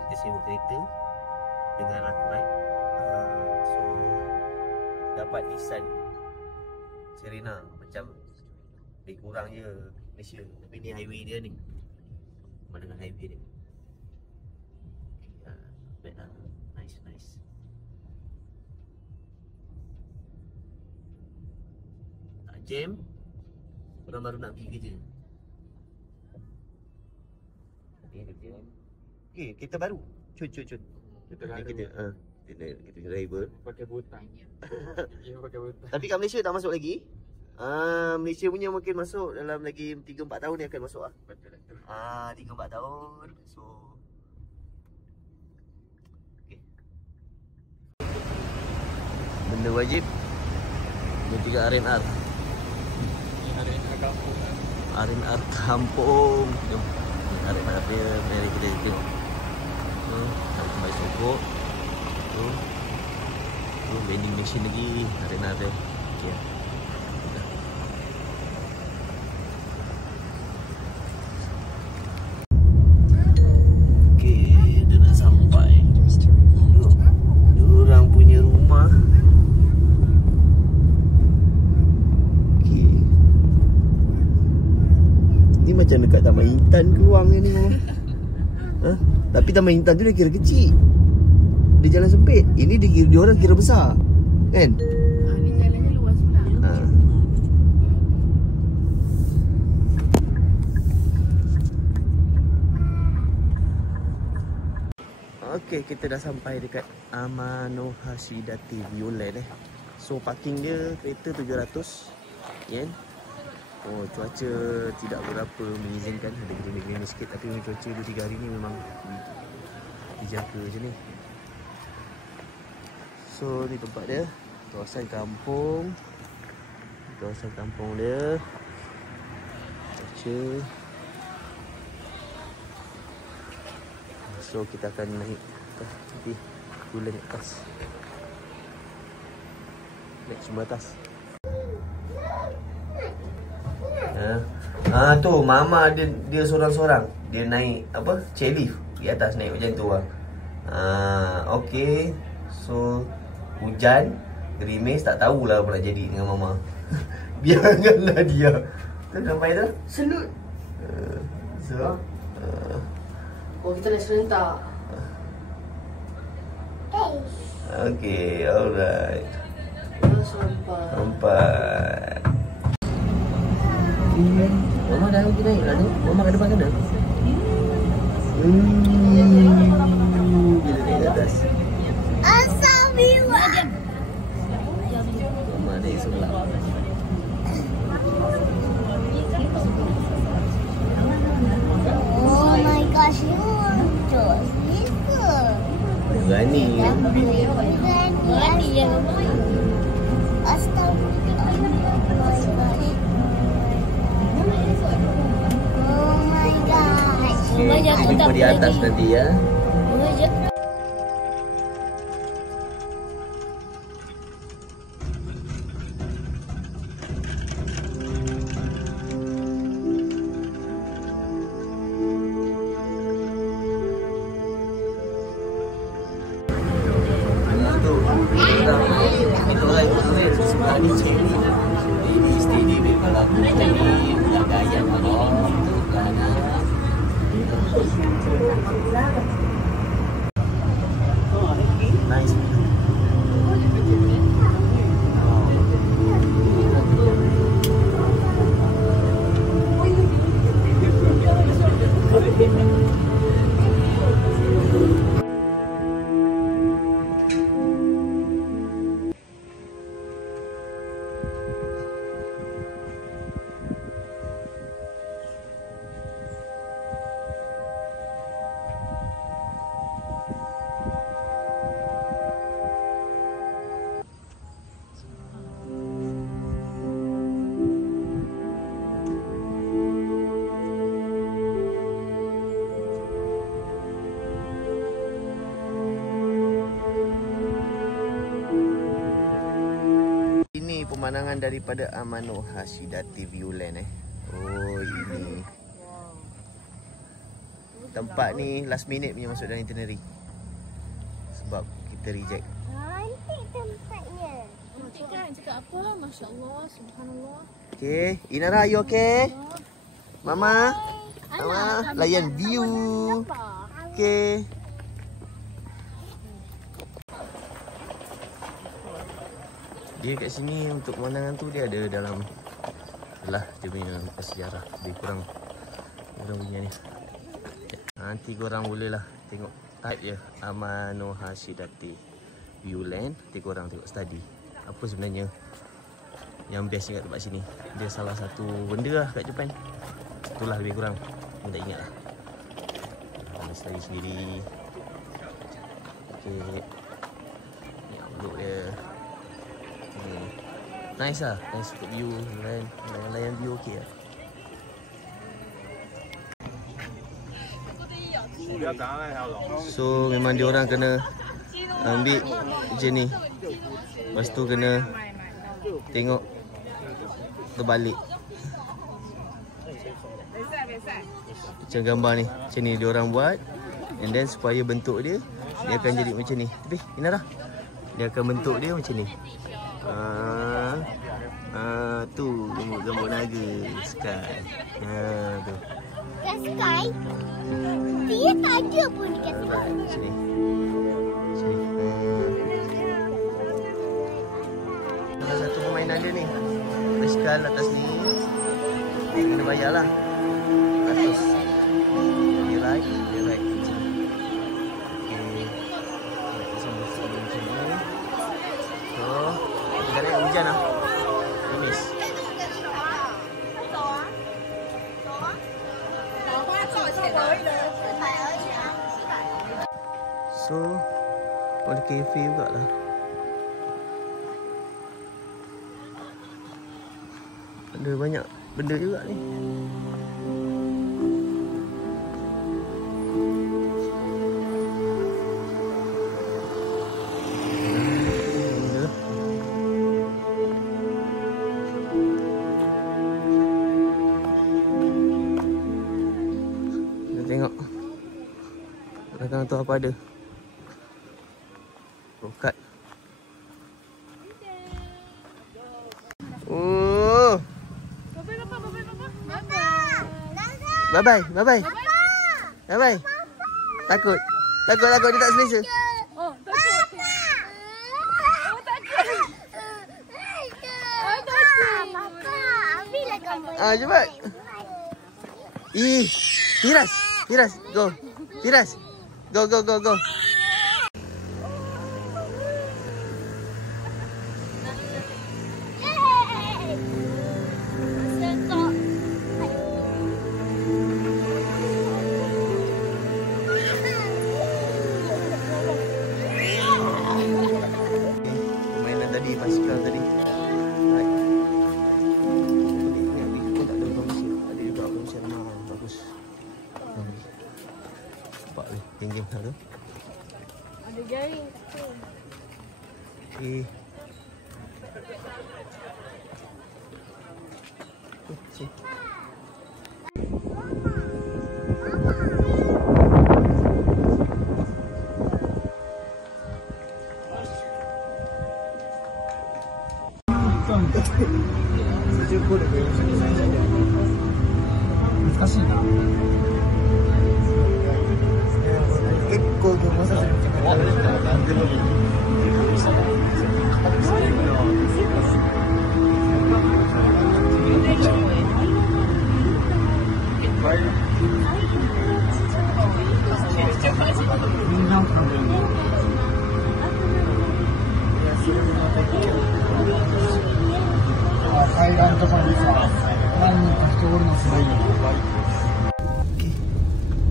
kita sewa kereta dengan aku ride. So dapat Nissan Serena, macam lebih kurang je Malaysia. Tapi ni highway dia ni, sama dengan highway dia. Okay, nice. Tak jam. Orang baru nak pergi kerja. Okay, kereta baru. Cut. Kita lalu Kita driver. pakai butang. Dia pakai butang. Tapi kat Malaysia tak masuk lagi. Malaysia punya mungkin masuk dalam lagi 3-4 tahun ni akan masuk lah. Betul. 3-4 tahun. So okay. Benda wajib ni 3 R&R. Ni hari ni kampung. R&R kampung. Jom R&R dia, mari kita tengok. Ada kembali sokok. Tu vending machine lagi, R&R dia. Okey. Dah nak sampai. Diorang punya rumah. Okey. Ni macam dekat Taman Intan ke ruang ni mama? Tapi Taman Intan tu dia kira kecil. Dia jalan sempit. Ini dia orang kira besar. Kan? Ni jalannya luas pula. Okey, kita dah sampai dekat Amano Hashidati Viewland So parking dia kereta 700 yen. Oh, cuaca tidak berapa mengizinkan, ada gerimis-gerimis sikit. Tapi cuaca 2-3 hari ni memang dijaga je ni. So ni tempat dia, kawasan kampung. Kawasan kampung dia. Cuaca. So kita akan naik atas, nanti bulan atas. Naik semua atas. Tu mama dia sorang-sorang. Dia naik apa? Chairlift di atas, naik macam tu lah. Okey. So hujan, gerimis, tak tahulah apa nak jadi dengan mama. Biarkanlah dia. Tu sampai tu. Selut. So Oh, kita nak serentak. okay, alright. Sampai. Mama dah lagi naik lah tu. Mama kat depan sana. Bila naik atas. Mama naik sebelah. Oh my gosh, you just Berani. Berani ya. Oh my gosh. Jumpa di atas nanti ya. Nice. Pemandangan daripada Amano Hashidati Viewland Oh, ini tempat ni last minute punya masuk dalam itinerary. Sebab kita reject. Cantik tempatnya. Cantik kan? Cakap apa? Masya Allah, subhanallah. Okay, Inara, you okay? Mama? Mama, layan view. Okay. Dia kat sini untuk pemandangan tu dia ada dalam lah dia punya sejarah. Lebih kurang punya ni. Nanti korang boleh lah tengok type je Amano Hashidate Viewland. Nanti korang tengok study apa sebenarnya yang best kat tempat sini. Dia salah satu benda lah kat Japan. Itulah lebih kurang. Aku tak ingat lah. Study sendiri. Okay. Ni outlook dia. Nice lah. Nice untuk view. Layan view okey lah. So memang dia orang kena ambil macam ni. Lepas tu kena tengok terbalik. Macam gambar ni. Macam ni dia orang buat. And then supaya bentuk dia akan jadi macam ni. Tapi Inara, dia akan bentuk dia macam ni. Tu gambar naga sky. Tu. Kat sky. Dia tak ada pun dekat sky. Right, macam ni. Macam ni. Salah satu permainan dia ni. Basikal atas ni. Kena bayar lah. 100. Dia right. Dia right. Macam ni. Okay. Macam ni. So, kita naik hujan lah. Finish. So, ada kafe juga lah. Ada banyak benda juga ni. Kita tengok belakang tu apa ada. Rokat. Oh. Bye-bye. Bye-bye. Bye-bye. Takut. Takut dia tak selesa. Oh, takut. Oh, takut. Cepat. Tiras. Go. Tiras. Go. Permainan tadi, basikal tadi. Right. Ni tak ada promosi. Ada juga promosi mahal, bagus. Nampak ni, geng-geng tu. Ada garing. Okay. Cik.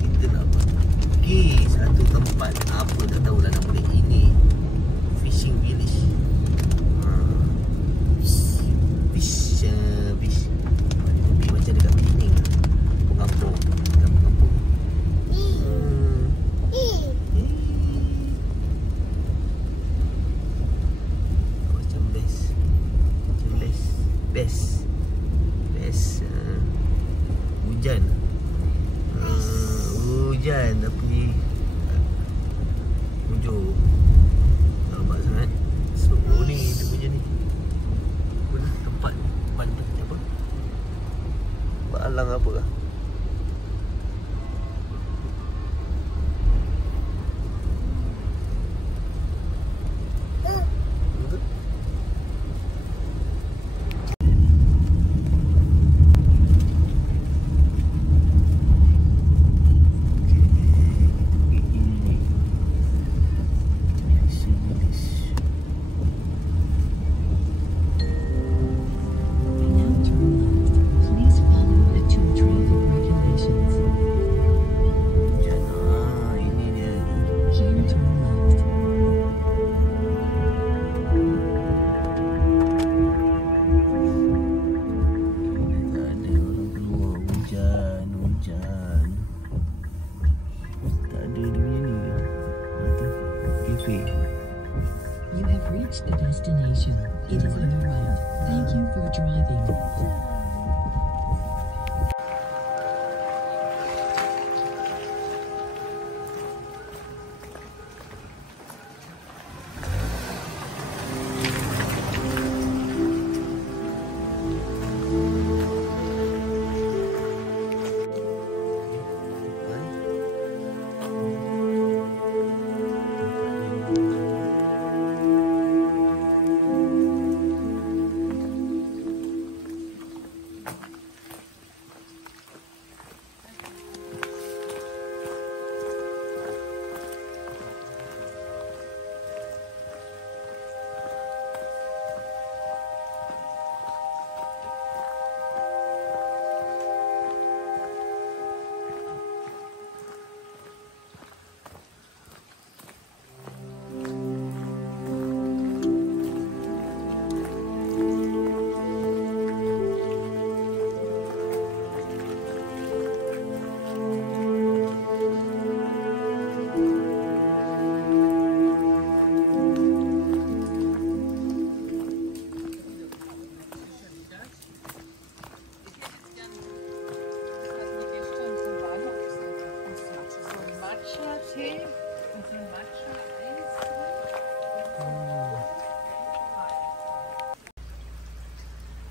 Kita nak pergi satu tempat, apa tak tahulah nama dia. Ini Fishing Village. Fish macam dekat Pening, kampung. Macam best hujan slow. Lambat sangat. Slow ni dia punya ni. Apa ni? Tempat panjang apa? Tempat alang apa lah. You have reached the destination. It is on the right. Thank you for driving.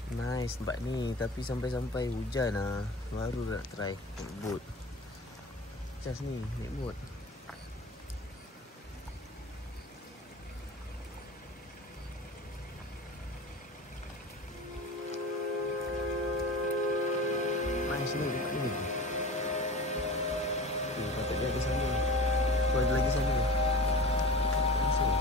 Nice tempat ni, tapi sampai-sampai hujan lah. Baru nak try naik boat. Just ni naik boat. Nice ni tempat ni. Patut dia ada sana. Kau ada lagi sana. Masuk.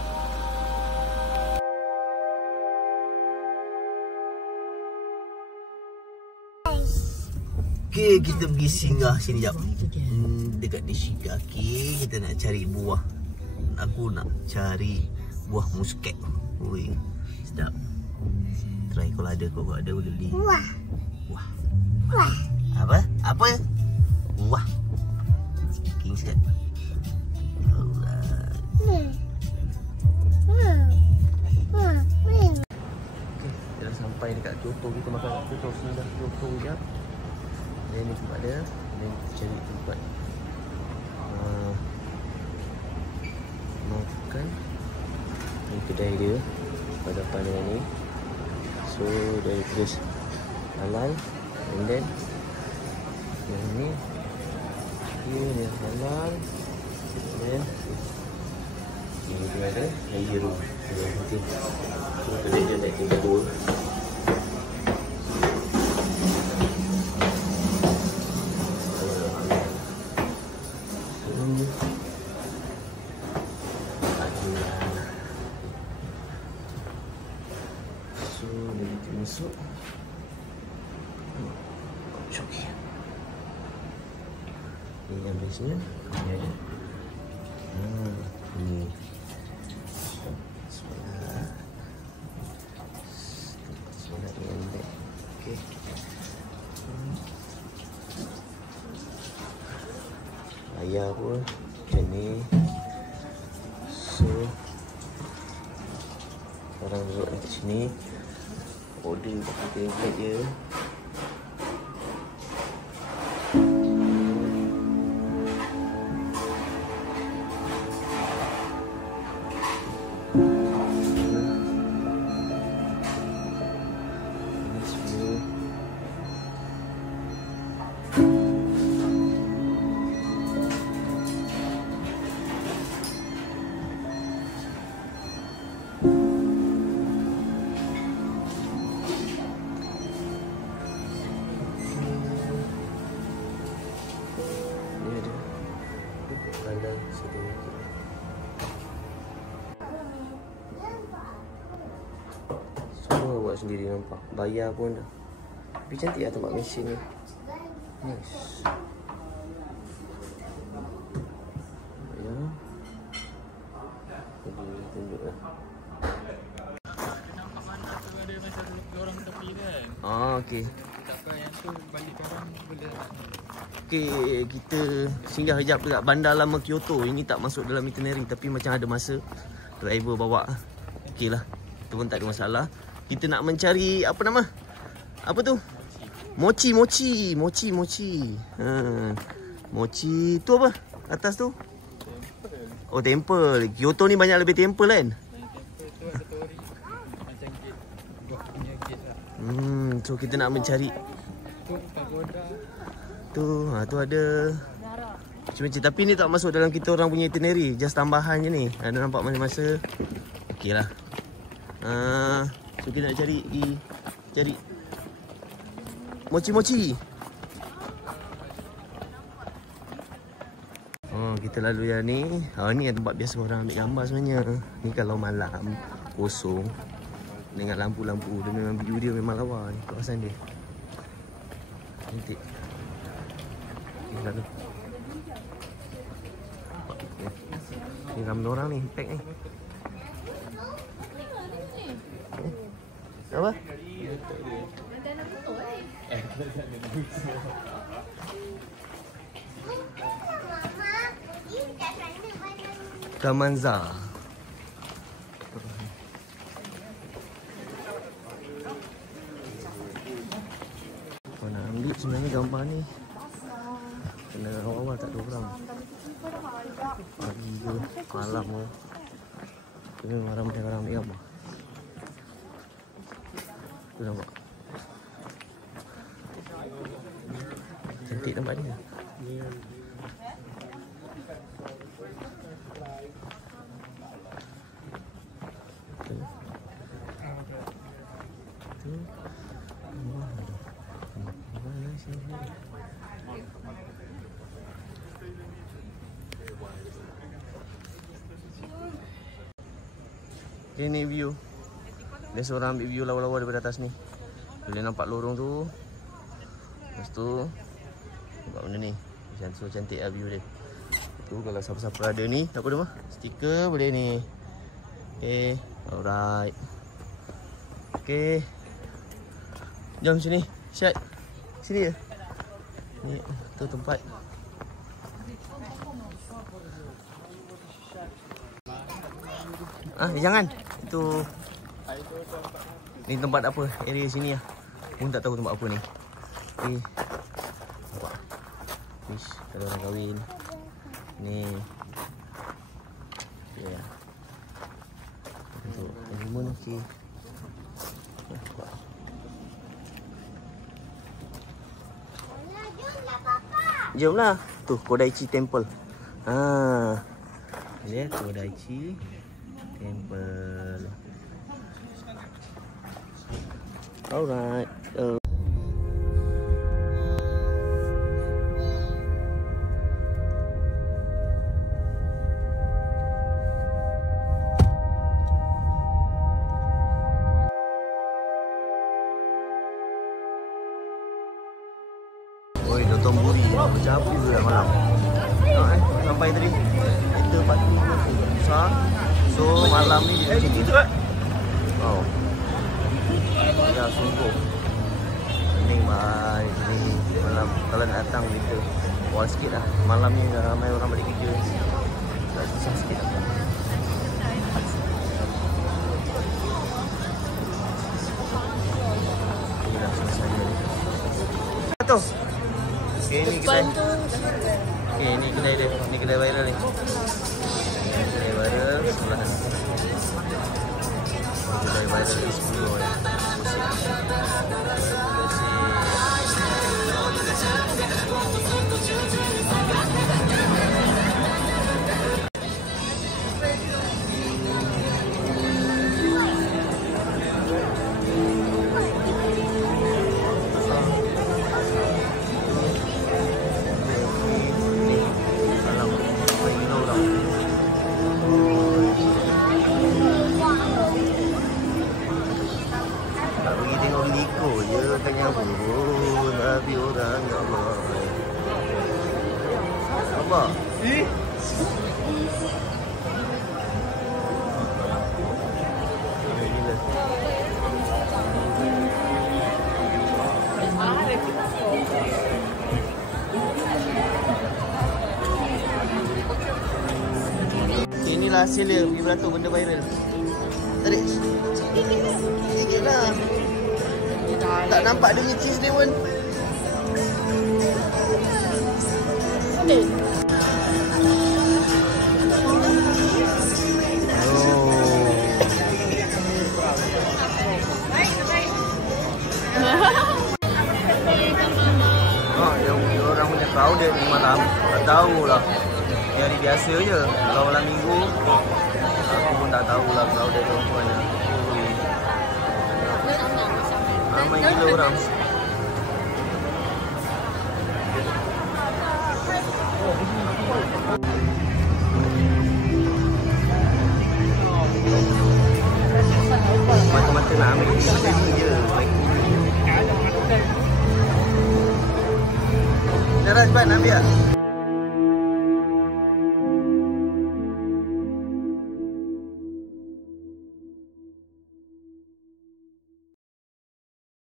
Okay, kita pergi singgah sini jap. Dekat Nishigaki kita nak cari buah. Aku nak cari buah muskat. Oi, sedap. Try kalau ada, kalau ada boleh beli. Wah. Wah. Wah. Apa? Apa? Wah. King set. Alright. Okay, kita dah sampai dekat Kyoto. Kita makan kat Kyoto. Singgah Kyoto jap. Dan ni tempat dia. Dan kita cari tempat makan. Ni kedai dia pada depan dengan ni. So dari terus halal. And then yang ni dia halal. And then ni dia ada air room. Okay. So kedai dia naik tingkat 2. So dari kita masuk. Okay. Ini yang biasanya ini ada. Ini. Solat yang baik. Okay. Ayah pun macam ni. So sekarang duduk kat sini. Order pakai tablet je. sendiri nampak. Bayar pun dah. Tapi cantik lah tempat mesin ni. Nice. Ya. Jadi tunjuk lah. Ada macam orang tepi kan. Okey. Tak yang tu balik orang boleh. Okey, kita singgah kejap dekat bandar lama Kyoto. Ini tak masuk dalam itinerary tapi macam ada masa driver bawa. Okey lah. Itu pun tak ada masalah. Kita nak mencari apa nama? Apa tu? Mochi. Mochi tu apa? Atas tu? Oh, temple. Kyoto ni banyak lebih temple kan? Macam gate. Buat punya gate lah. So kita nak mencari Tu pagoda. tu ada macam-macam. Tapi ni tak masuk dalam kita orang punya itinerary. Just tambahan je ni. Ada nampak masa-masa. Okey lah. So kita nak cari mochi. Oh, kita lalu yang ni. Ni kan tempat biasa orang ambil gambar sebenarnya. Ni kalau malam kosong dengan lampu-lampu, dia memang view dia memang lawa ni kawasan dia. Cantik. Okay, lalu. Ni ramai orang ni, pack ni. Apa? Kamanza. Kau nak ambil sebenarnya gambar ni kena awal-awal tak ada orang. Pagi ke malam ke. Tapi memang ramai orang ambil gambar. Tu nampak. Cantik tempat ni. Ini view. Dia seorang ambil view lawa-lawa daripada atas ni. Boleh nampak lorong tu. Lepas tu nampak benda ni. Macam tu cantik lah view dia. Tu kalau siapa-siapa ada ni, apa nama? Stiker boleh ni. Okay, alright. Okay. Jom sini. Syed. Sini je. Ni tu tempat. Jangan. Itu ni tempat apa? Area sini lah. Pun tak tahu tempat apa ni. Okay. Nampak. Fish kalau orang kahwin. Ni. Ya. Untuk honeymoon okey. Jomlah. Tu Kodaichi Temple. Lihat Kodaichi Temple. Alright. Oi, Dotonbori. Macam apa juga malam. Sampai tadi. Kita pagi susah. So malam ni dia macam tu. Wow. Ya sungguh. Pening bye. Ni malam kalau nak datang kita wall sikit lah. Malam ni dah ramai orang balik kerja. Tak susah sikit lah. Ini dah selesai ni. Tu. Okay, ni kedai. Okay, ni kedai dia. Ni kedai viral ni. Kedai viral sebelah ni. Kedai viral di 10 orang. lah hasil dia. Pergi beratur benda viral. Tarik. Sikit lah. Tak nampak dia punya cheese dia pun. Yang orang punya crowded ni malam, tak tahulah. Ni hari biasa je. Kalau malam minggu, aku pun tak tahulah crowded tu macam mana. Ramai gila orang. Mata-mata nak ambil ni macam ni je. Darah cepat nak ambil tak?